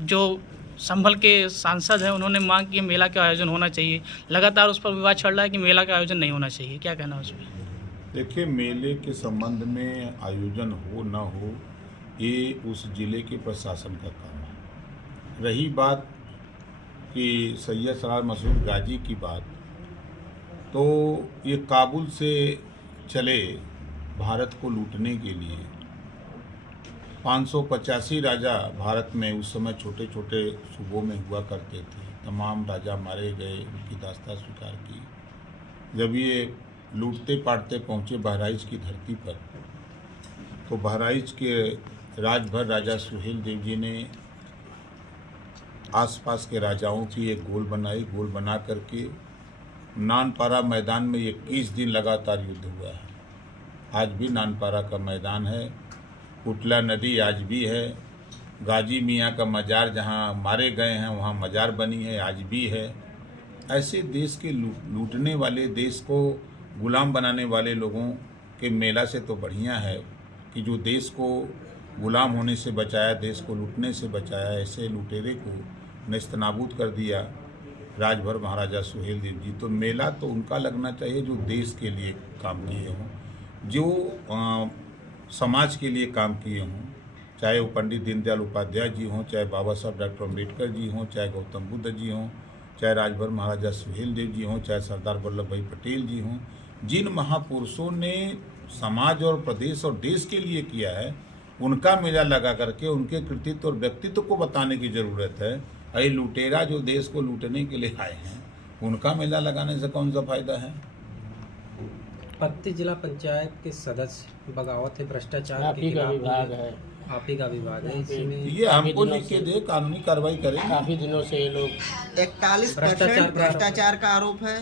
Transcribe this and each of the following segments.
जो संभल के सांसद हैं उन्होंने मांग की मेला का आयोजन होना चाहिए, लगातार उस पर विवाद चल रहा है कि मेला का आयोजन नहीं होना चाहिए, क्या कहना है उस पर? देखिए, मेले के संबंध में आयोजन हो ना हो ये उस जिले के प्रशासन का काम है। रही बात कि सैयद सरार मसूद गाजी की बात, तो ये काबुल से चले भारत को लूटने के लिए 585 राजा भारत में उस समय छोटे छोटे सूबों में हुआ करते थे। तमाम राजा मारे गए, उनकी दास्तां स्वीकार की। जब ये लूटते पाटते पहुँचे बहराइच की धरती पर, तो बहराइच के राजभर राजा सुहेल देव जी ने आसपास के राजाओं की एक गोल बनाई। गोल बना करके नानपारा मैदान में 21 दिन लगातार युद्ध हुआ है। आज भी नानपारा का मैदान है, कुटला नदी आज भी है, गाजी मियाँ का मज़ार जहाँ मारे गए हैं वहाँ मज़ार बनी है, आज भी है। ऐसे देश के लूटने वाले, देश को गुलाम बनाने वाले लोगों के मेला से तो बढ़िया है कि जो देश को गुलाम होने से बचाया, देश को लूटने से बचाया, ऐसे लुटेरे को नेस्तनाबूद कर दिया राजभर महाराजा सुहेल देव जी। तो मेला तो उनका लगना चाहिए जो देश के लिए काम किए हों, जो समाज के लिए काम किए हों, चाहे वो पंडित दीनदयाल उपाध्याय जी हों, चाहे बाबा साहब डॉक्टर अम्बेडकर जी हों, चाहे गौतम बुद्ध जी हों, चाहे राजभर महाराजा सुहेल देव जी हों, चाहे सरदार वल्लभ भाई पटेल जी हों। जिन महापुरुषों ने समाज और प्रदेश और देश के लिए किया है, उनका मेला लगा करके उनके कृतित्व और व्यक्तित्व को बताने की ज़रूरत है। अरे लुटेरा जो देश को लूटने के लिए आए हैं, उनका मेला लगाने से कौन सा फायदा है? पत्ती जिला पंचायत के सदस्य बगावत है, भ्रष्टाचार आप ही का विभाग है, आप ही का विभाग है, इसमें ये हमको लिख के दे, कानूनी कार्रवाई करें। काफी दिनों से ये लोग 41% भ्रष्टाचार का आरोप है।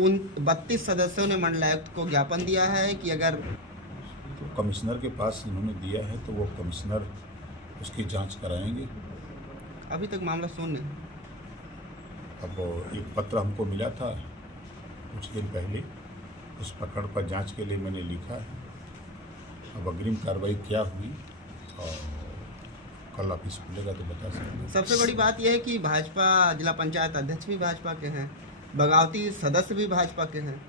उन 32 सदस्यों ने मंडलायुक्त को ज्ञापन दिया है कि अगर तो कमिश्नर के पास इन्होंने दिया है तो वो कमिश्नर उसकी जांच कराएंगे। अभी तक मामला शून्य। अब एक पत्र हमको मिला था कुछ दिन पहले, उस प्रकरण पर जांच के लिए मैंने लिखा है। अब अग्रिम कार्रवाई क्या हुई और कल ऑफिस खुलेगा तो बता सकते। सबसे बड़ी बात यह है कि भाजपा जिला पंचायत अध्यक्ष भी भाजपा के हैं, बगावती सदस्य भी भाजपा के हैं।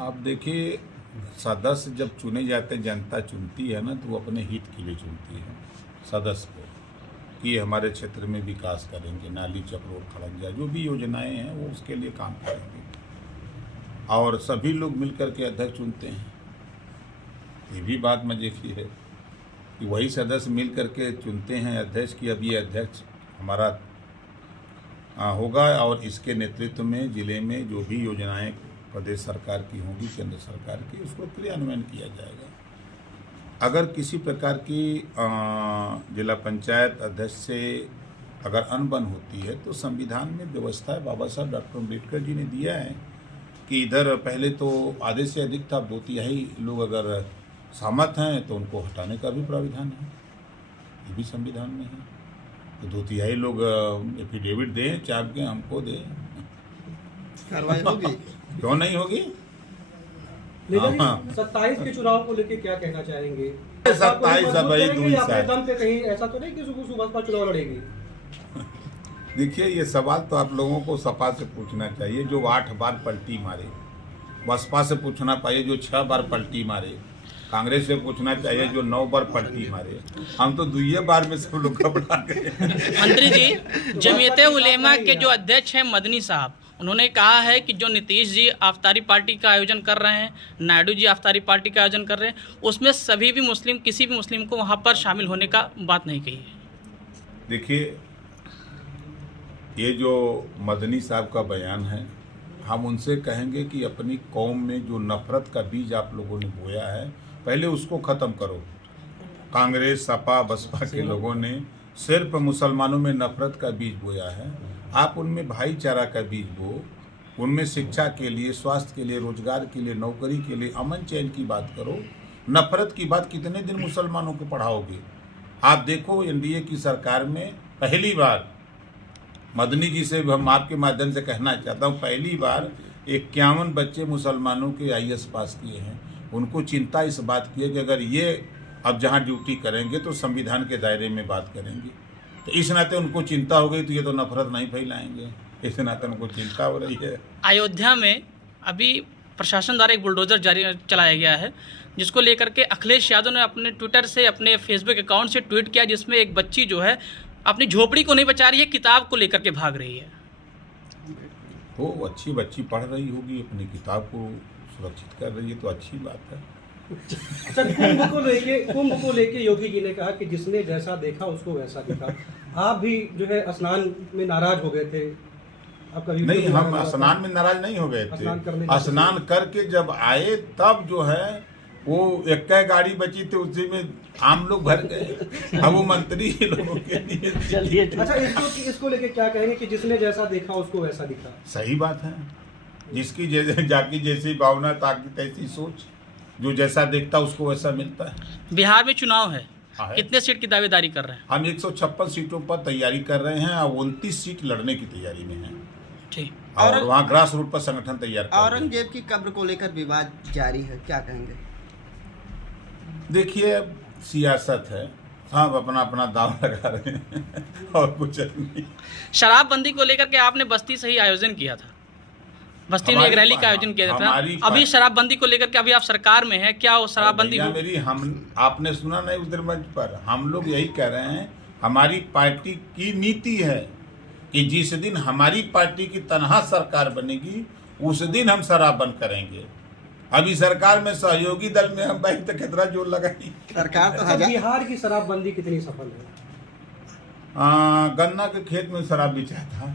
आप देखिए, सदस्य जब चुने जाते हैं, जनता चुनती है ना, तो वो अपने हित के लिए चुनती है सदस्य को कि हमारे क्षेत्र में विकास करेंगे, नाली चक्रोड खड़ंजा जो भी योजनाएं हैं वो उसके लिए काम करेंगे, और सभी लोग मिलकर के अध्यक्ष चुनते हैं। ये भी बात मजे की है कि वही सदस्य मिल करके चुनते हैं अध्यक्ष की अब ये अध्यक्ष हमारा होगा, और इसके नेतृत्व में जिले में जो भी योजनाएं प्रदेश सरकार की होंगी, केंद्र सरकार की, उसको क्रियान्वयन किया जाएगा। अगर किसी प्रकार की जिला पंचायत अध्यक्ष से अगर अनबन होती है तो संविधान में व्यवस्था है, बाबा साहब डॉक्टर अम्बेडकर जी ने दिया है कि इधर पहले तो आधे से अधिक था, 2/3 लोग अगर सहमत हैं तो उनको हटाने का भी प्राविधान है, ये भी संविधान में है। तो 2/3 लोग एफिडेविट दें, चाप के हमको दें, कार्रवाई होगी। क्यों नहीं होगी? 27 के चुनाव को लेके क्या कहना चाहेंगे? 27 अब दम पे कहीं ऐसा तो नहीं कि सुबह चुनाव लड़ेगी? देखिए, ये सवाल तो आप लोगों को सपा से पूछना चाहिए जो 8 बार पलटी मारे, बसपा से पूछना चाहिए जो 6 बार पलटी मारे, कांग्रेस से पूछना चाहिए जो 9 बार पलटी मारे। हम तो 2 बार में सब लोग घबरा गए। मंत्री जी, जमीयते उलेमा के जो अध्यक्ष हैं मदनी साहब, उन्होंने कहा है कि जो नीतीश जी अफ्तारी पार्टी का आयोजन कर रहे हैं, नायडू जी अफ्तारी पार्टी का आयोजन कर रहे हैं, उसमें सभी भी मुस्लिम, किसी भी मुस्लिम को वहाँ पर शामिल होने का बात नहीं कही है। देखिए, ये जो मदनी साहब का बयान है, हम उनसे कहेंगे कि अपनी कौम में जो नफरत का बीज आप लोगों ने बोया है, पहले उसको ख़त्म करो। कांग्रेस, सपा, बसपा के लोगों ने सिर्फ मुसलमानों में नफरत का बीज बोया है। आप उनमें भाईचारा का बीज बो, उनमें शिक्षा के लिए, स्वास्थ्य के लिए, रोजगार के लिए, नौकरी के लिए, अमन चैन की बात करो। नफरत की बात कितने दिन मुसलमानों को पढ़ाओगे? आप देखो, एनडीए की सरकार में पहली बार, मदनी जी से हम आपके माध्यम से कहना चाहता हूँ, पहली बार 51 बच्चे मुसलमानों के IAS पास किए हैं। उनको चिंता इस बात की है कि अगर ये अब जहाँ ड्यूटी करेंगे तो संविधान के दायरे में बात करेंगे। तो इस नाते उनको चिंता हो गई तो ये तो नफरत नहीं फैलाएंगे, इस नाते उनको चिंता हो रही है। अयोध्या में अभी प्रशासन द्वारा एक बुलडोजर जारी चलाया गया है, जिसको लेकर के अखिलेश यादव ने अपने ट्विटर से, अपने फेसबुक अकाउंट से ट्वीट किया, जिसमें एक बच्ची जो है अपनी झोपड़ी को नहीं बचा रही है, किताब को लेकर के भाग रही है। वो अच्छी बच्ची पढ़ रही होगी, अपनी किताब को सुरक्षित कर रही है, तो अच्छी बात है। सर, कुंभ को लेके योगी जी ने कहा कि जिसने जैसा देखा उसको वैसा दिखा। आप भी जो है स्नान में नाराज हो गए थे। आप कभी नहीं, हम स्नान में नाराज नहीं हो गए थे। स्नान करके जब आए तब जो है वो एक गाड़ी बची थी, उसी में आम लोग भर गए। अब वो मंत्री लोगों के लिए। चलिए अच्छा, इसको लेके क्या कहेंगे कि जिसने जैसा देखा उसको वैसा दिखा? सही बात है, जिसकी जाकी जैसी भावना ताकि तैसी सोच, जो जैसा देखता उसको वैसा मिलता है। बिहार में चुनाव है, है। कितने सीट की दावेदारी कर रहे हैं? हम 156 सीटों पर तैयारी कर रहे हैं और 29 सीट लड़ने की तैयारी में हैं। ठीक। और वहाँ ग्रास रूट पर संगठन तैयार कर रहे हैं। औरंगजेब की कब्र को लेकर विवाद जारी है, क्या कहेंगे? देखिए, सियासत है, सब अपना अपना दाव लगा रहे हैं और कुछ नहीं। शराबबंदी को लेकर के आपने बस्ती से ही आयोजन किया था, बस्ती में एक रैली का आयोजन किया था। अभी शराबबंदी को लेकर के अभी आप सरकार में हैं, क्या वो शराबबंदी हो? मेरी आपने सुना नहीं उस दिन मंच पर, हम लोग यही कह रहे हैं, हमारी पार्टी की नीति है कि जिस दिन हमारी पार्टी की तनहा सरकार बनेगी उस दिन हम शराब बंद करेंगे। अभी सरकार में सहयोगी दल में हम भाई तो कितना जोर लगाई। सरकार तो अच्छा, बिहार की शराबबंदी कितनी सफल है? गन्ना के खेत में शराब बेचा था।